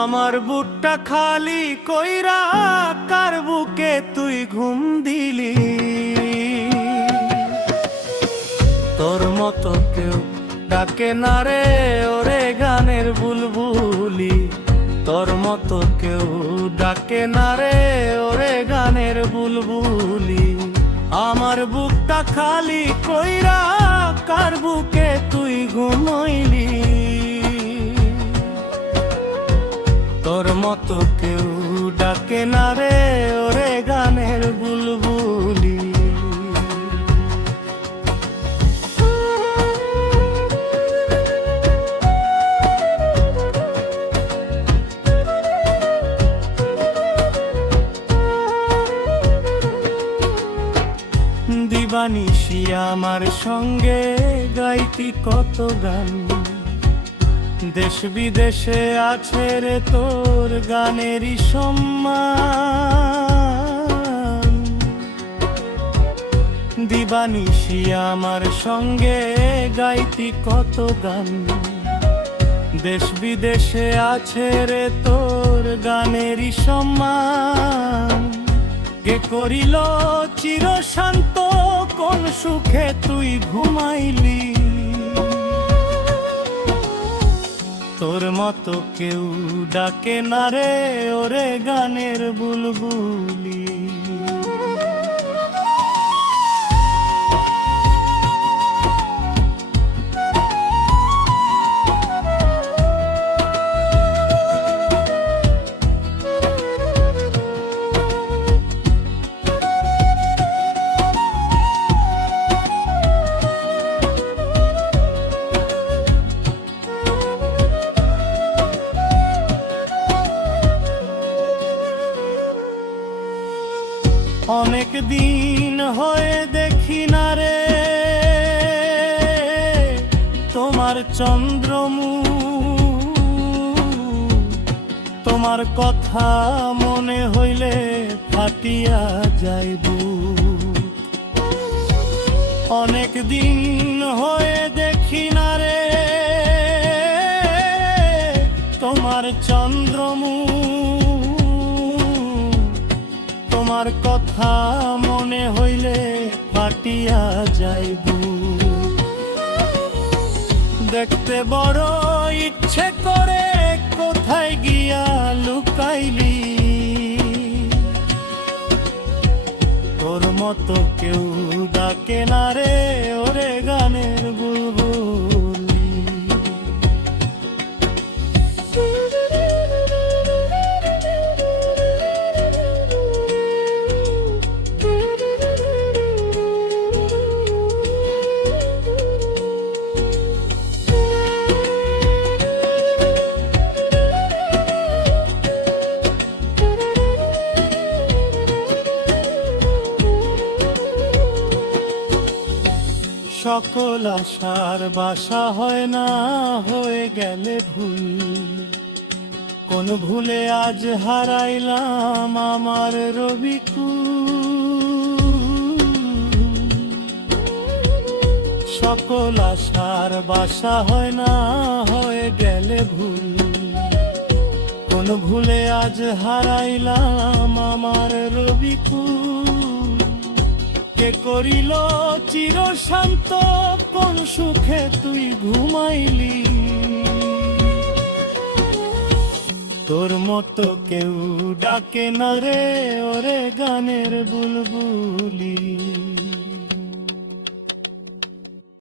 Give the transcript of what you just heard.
আমার বুকটা খালি কইরা কার বুকে তুই ঘুম দিলি। তোর মতো কেউ ডাকে না রে ওরে গানের বুলবুলি। তোর মতো কেউ ডাকে না রে ওরে গানের বুলবুলি। আমার বুকটা খালি কইরা কার বুকে তুই ঘুমাইলি। তোর মতো কেউ ডাকে না রে ওরে গানের বুলবুলি। দিবানিশি আমার সঙ্গে গাইতি কত গান। দেশ বিদেশে আছে রে তোর গানেরই সম্মান। দিবানিশি আমার সঙ্গে গাইতি কত গান। দেশ বিদেশে আছে রে তোর গানেরই সম্মান। কে করিল চিরশান্ত কোন সুখে তুই ঘুমাইলি। তোর মতো কেউ ডাকে না রে ওরে গানের বুলবুলি। অনেক দিন হয়ে দেখি না রে তোমার চন্দ্রমুখ। তোমার কথা মনে হইলে ফাটিয়া যাইব। অনেক দিন হয়ে দেখি না রে তোমার চন্দ্রমুখ। তোমার কথা মনে হইলে ফাটিয়া যাইব। দেখতে বড় ইচ্ছে করে কোথায় গিয়া লুকাইলি। তোর মতো কেউ ডাকে না রে ওরে গানের বুলবুলি। সকল আশার বাসা হয় না হয়ে গেলে ভুল। কোন ভুলে আজ হারাইলাম আমার রবিকুল। সকল আশার বাসা হয় না হয়ে গেলে ভুল। কোন ভুলে আজ হারাইলাম আমার রবিকুল। কে করিল চিরশান্ত কোন সুখে তুই ঘুমাইলি। তোর মতো কেউ ডাকে না রে ওরে গানের বুলবুলি।